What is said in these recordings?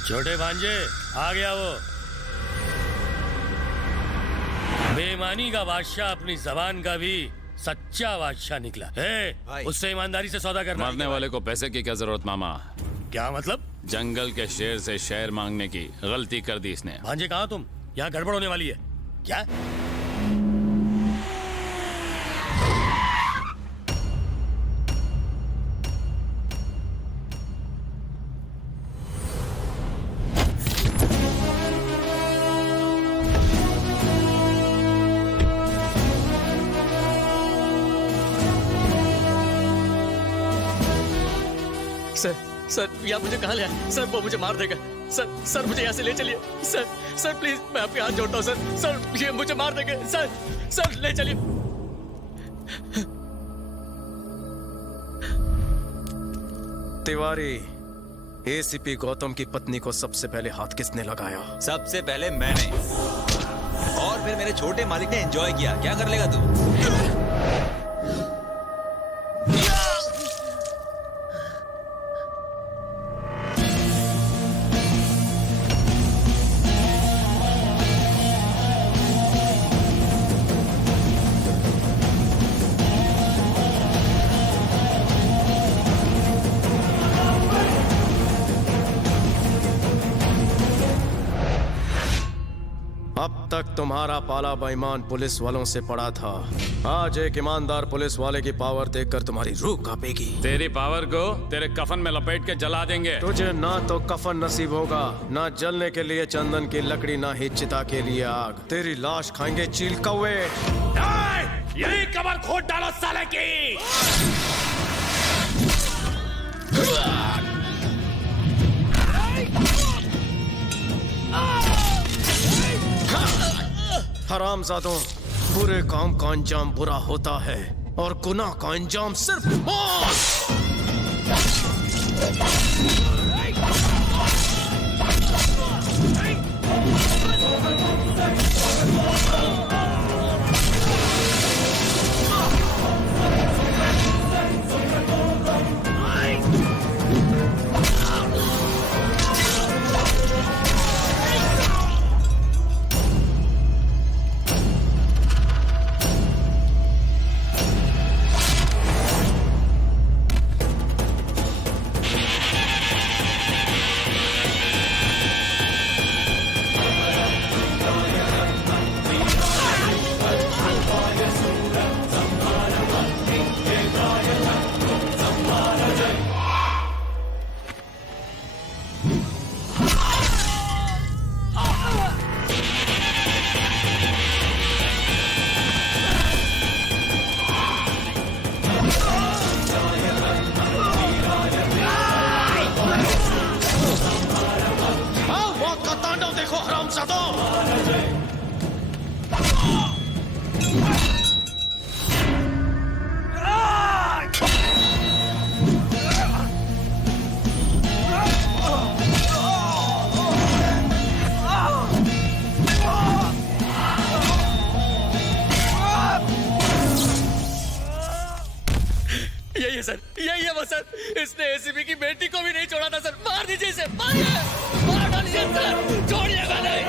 छोटे भांजे, आ गया वो बेईमानी का बादशाह, अपनी जबान का भी सच्चा बादशाह निकला है। उससे ईमानदारी से सौदा करना। मरने वाले को पैसे की क्या जरूरत मामा? क्या मतलब? जंगल के शेर से शेर मांगने की गलती कर दी इसने। भांजे कहाँ तुम? यहाँ गड़बड़ होने वाली है क्या? सर सर यहाँ मुझे कहाँ ले आए? सर वो मुझे मार देगा। सर मुझे यहाँ से ले चलिए। सर प्लीज, मैं आपके हाथ जोड़ता हूँ सर ये मुझे मार देंगे। सर ले चलिए। तिवारी, एसीपी गौतम की पत्नी को सबसे पहले हाथ किसने लगाया? सबसे पहले मैंने, और फिर मेरे छोटे मालिक ने एंजॉय किया। क्या कर लेगा तू? अब तक तुम्हारा पाला बेईमान पुलिस वालों से पड़ा था। आज एक ईमानदार पुलिस वाले की पावर देखकर तुम्हारी रूह कांपेगी। तेरी पावर को तेरे कफन में लपेट के जला देंगे। तुझे ना तो कफन नसीब होगा, ना जलने के लिए चंदन की लकड़ी, ना ही चिता के लिए आग। तेरी लाश खाएंगे चील कौवे। यही कमर खोद डालो साले की। हरामजादों, बुरे काम का अंजाम बुरा होता है और गुनाह का अंजाम सिर्फ मौत। यही है वो सर। इसने एसीपी की बेटी को भी नहीं छोड़ा था सर। मार दीजिए इसे, मार डालिए सर, छोड़िएगा नहीं।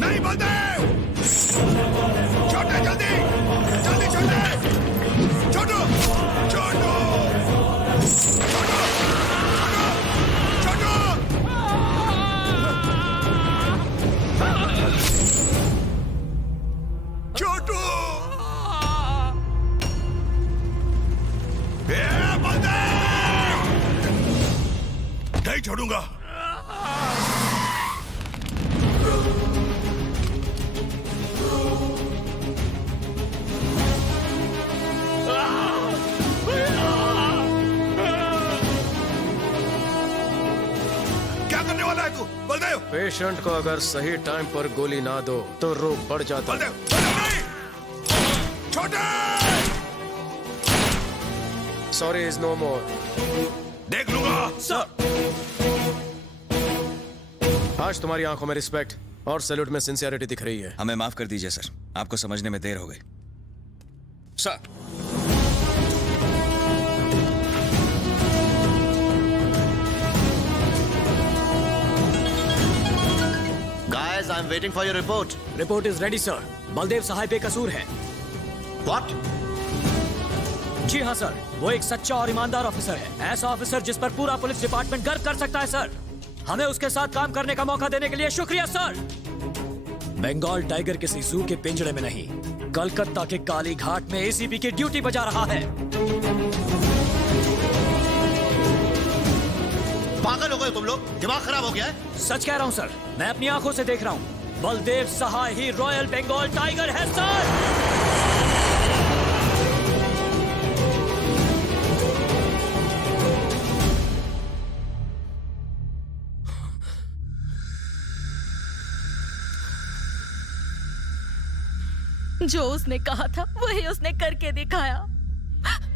नहीं बलदेव, छोटे जल्दी जल्दी छोटे, छोटू छोटू छोटू छोटू छोटू बलदेव, नहीं छोड़ूंगा। पेशेंट को अगर सही टाइम पर गोली ना दो तो रोग बढ़ जाता है। छोटे, सॉरी इज नो मोर। देख लूंगा। सर आज तुम्हारी आंखों में रिस्पेक्ट और सैल्यूट में सिंसियरिटी दिख रही है। हमें माफ कर दीजिए सर, आपको समझने में देर हो गई। Sir Guys, I'm waiting for your report. Report is ready sir. Baldev Sahay बेकसूर है। What? जी हाँ सर, वो एक सच्चा और ईमानदार ऑफिसर है। ऐसा ऑफिसर जिस पर पूरा पुलिस डिपार्टमेंट गर्व कर सकता है सर। हमें उसके साथ काम करने का मौका देने के लिए शुक्रिया सर। बंगाल टाइगर किसी जू के पिंजरे में नहीं, कलकत्ता के काली घाट में एसीपी की ड्यूटी बजा रहा है। पागल हो गए तुम लोग? दिमाग खराब हो गया है? सच कह रहा हूँ सर, मैं अपनी आंखों से देख रहा हूँ। बलदेव सहाय ही रॉयल बंगाल टाइगर है सर। जो उसने कहा था वही उसने करके दिखाया।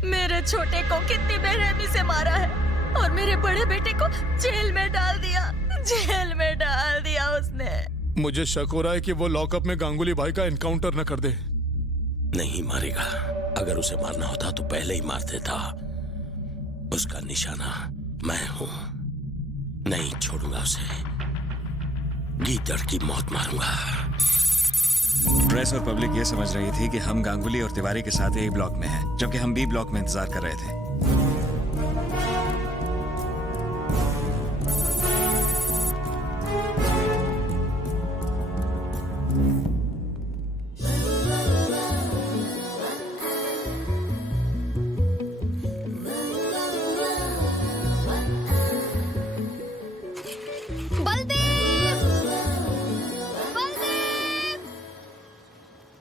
मेरे छोटे को कितनी बेरहमी से मारा है और मेरे बड़े बेटे को जेल में डाल दिया। जेल में डाल दिया उसने। मुझे शक हो रहा है कि वो लॉकअप में गांगुली भाई का एनकाउंटर न कर दे। नहीं मारेगा। अगर उसे मारना होता तो पहले ही मार देता। उसका निशाना मैं हूं। नहीं छोड़ूंगा उसे। गीदड़ की मौत मारूंगा। प्रेस और पब्लिक ये समझ रही थी कि हम गांगुली और तिवारी के साथ ए ब्लॉक में हैं, जबकि हम बी ब्लॉक में इंतजार कर रहे थे।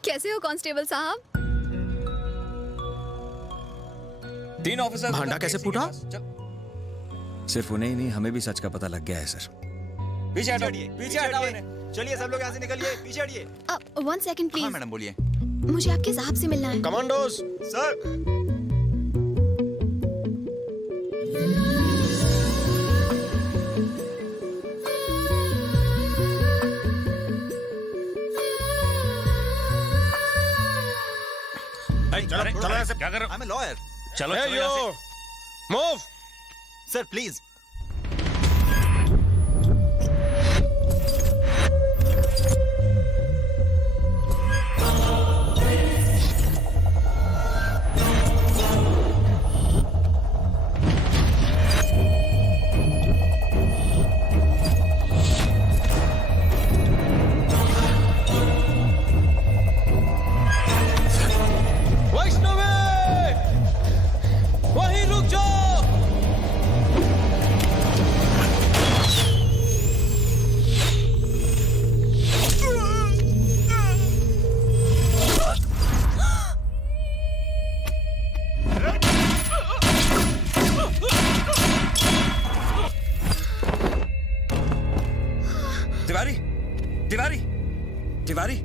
कैसे हो कांस्टेबल साहब? 3 ऑफिसर भांडा कैसे फूटा? सिर्फ उन्हें ही नहीं, हमें भी सच का पता लग गया है सर। पीछे हटाइए, पीछे हटाओ इन्हें। चलिए सब लोग यहाँ से निकलिए, पीछे हटिए। 1 सेकंड हाँ प्लीज। मैडम बोलिए। मुझे आपके साहब से मिलना है। कमांडोज, सर चलो चलो क्या कर रहे हो? लॉयर। चलो hey चलो यहाँ yo, move. Sir please. वहीं रुक जाओ। तिवारी, तिवारी, तिवारी।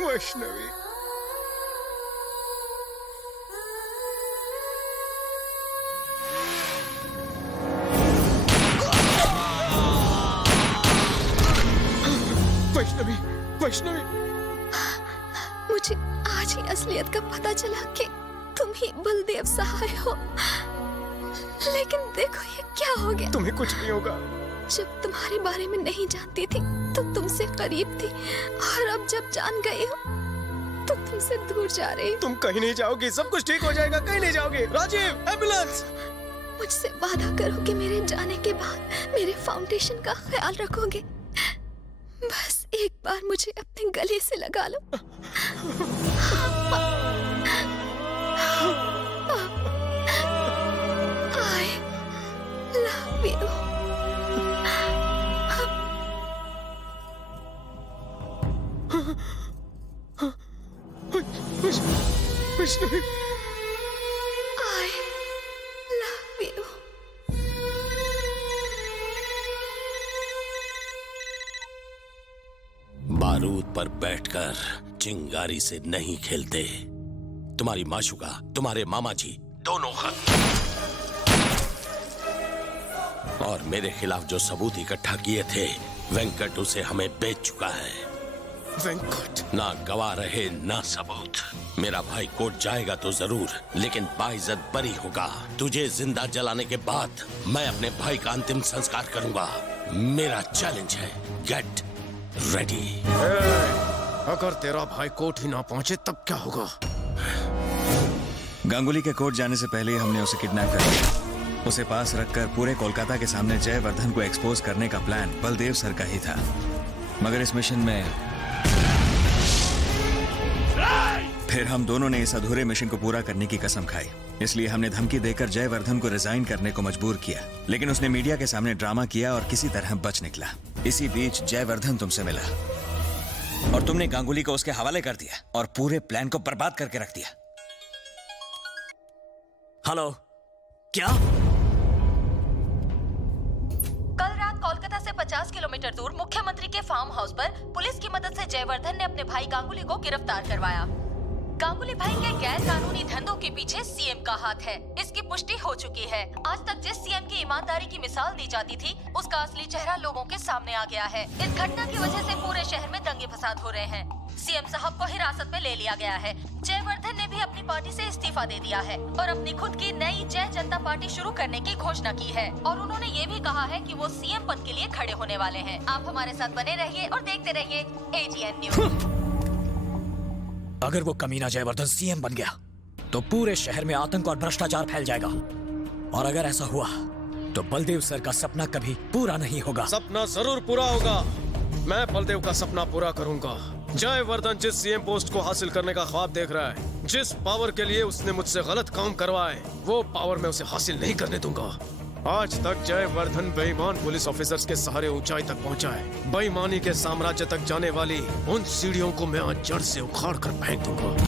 वैष्णवी, वैष्णवी, वैष्णवी। मुझे आज ही असलियत का पता चला कि तुम ही बलदेव सहाय हो। लेकिन देखो ये क्या हो गया। तुम्हें कुछ नहीं होगा, जब तुम्हारे बारे में नहीं जानती थी तो तुमसे करीब थी, और अब जब जान गई हो तो तुमसे दूर जा रही हूँ। तुम कहीं नहीं जाओगी, सब कुछ ठीक हो जाएगा, कहीं नहीं जाओगी। राजीव, एम्बुलेंस! मुझसे वादा करो कि मेरे जाने के बाद मेरे फाउंडेशन का ख्याल रखोगे। बस एक बार मुझे अपने गले से लगा लो। I love you. Vishnu, I love you. बारूद पर बैठकर चिंगारी से नहीं खेलते। तुम्हारी माशुका, तुम्हारे मामा जी दोनों खत्म। और मेरे खिलाफ जो सबूत इकट्ठा किए थे, वेंकट उसे हमें बेच चुका है। वेंकट? ना गवाह रहे ना सबूत। मेरा भाई कोर्ट जाएगा तो जरूर, लेकिन बाइज्जत बरी होगा। तुझे जिंदा जलाने के बाद मैं अपने भाई का अंतिम संस्कार करूंगा। मेरा चैलेंज है, गेट रेडी। अगर तेरा भाई कोर्ट ही ना पहुंचे तब क्या होगा? गांगुली के कोर्ट जाने से पहले हमने उसे किडनैप कर लिया। उसे पास रखकर पूरे कोलकाता के सामने जयवर्धन को एक्सपोज करने का प्लान बलदेव सर का ही था। मगर इस मिशन में फिर हम दोनों ने इस अधूरे मिशन को पूरा करने की कसम खाई। इसलिए हमने धमकी देकर जयवर्धन को रिजाइन करने को मजबूर किया, लेकिन उसने मीडिया के सामने ड्रामा किया और किसी तरह बच निकला। इसी बीच जयवर्धन तुमसे मिला और तुमने गांगुली को उसके हवाले कर दिया और पूरे प्लान को बर्बाद करके रख दिया। हेलो, क्या? कल रात कोलकाता से 50 किलोमीटर दूर मुख्यमंत्री के फार्म हाउस पर पुलिस की मदद से जयवर्धन ने अपने भाई गांगुली को गिरफ्तार करवाया। गांगुली भाई के गैर कानूनी धंधों के पीछे सीएम का हाथ है, इसकी पुष्टि हो चुकी है। आज तक जिस सीएम की ईमानदारी की मिसाल दी जाती थी, उसका असली चेहरा लोगों के सामने आ गया है। इस घटना की वजह से पूरे शहर में दंगे फसाद हो रहे हैं। सीएम साहब को हिरासत में ले लिया गया है। जयवर्धन ने भी अपनी पार्टी से इस्तीफा दे दिया है और अपनी खुद की नई जय जनता पार्टी शुरू करने की घोषणा की है। और उन्होंने ये भी कहा है कि वो सीएम पद के लिए खड़े होने वाले हैं। आप हमारे साथ बने रहिए और देखते रहिए ATN न्यूज़। अगर वो कमीना जयवर्धन सीएम बन गया तो पूरे शहर में आतंक और भ्रष्टाचार फैल जाएगा, और अगर ऐसा हुआ तो बलदेव सर का सपना कभी पूरा नहीं होगा। सपना जरूर पूरा होगा। मैं बलदेव का सपना पूरा करूंगा। जयवर्धन जिस सीएम पोस्ट को हासिल करने का ख्वाब देख रहा है, जिस पावर के लिए उसने मुझसे गलत काम करवाए, वो पावर मैं उसे हासिल नहीं करने दूंगा। आज तक जयवर्धन बेईमान पुलिस ऑफिसर्स के सहारे ऊंचाई तक पहुंचा है। बेईमानी के साम्राज्य तक जाने वाली उन सीढ़ियों को मैं आज जड़ से उखाड़ कर फेंक दूंगा।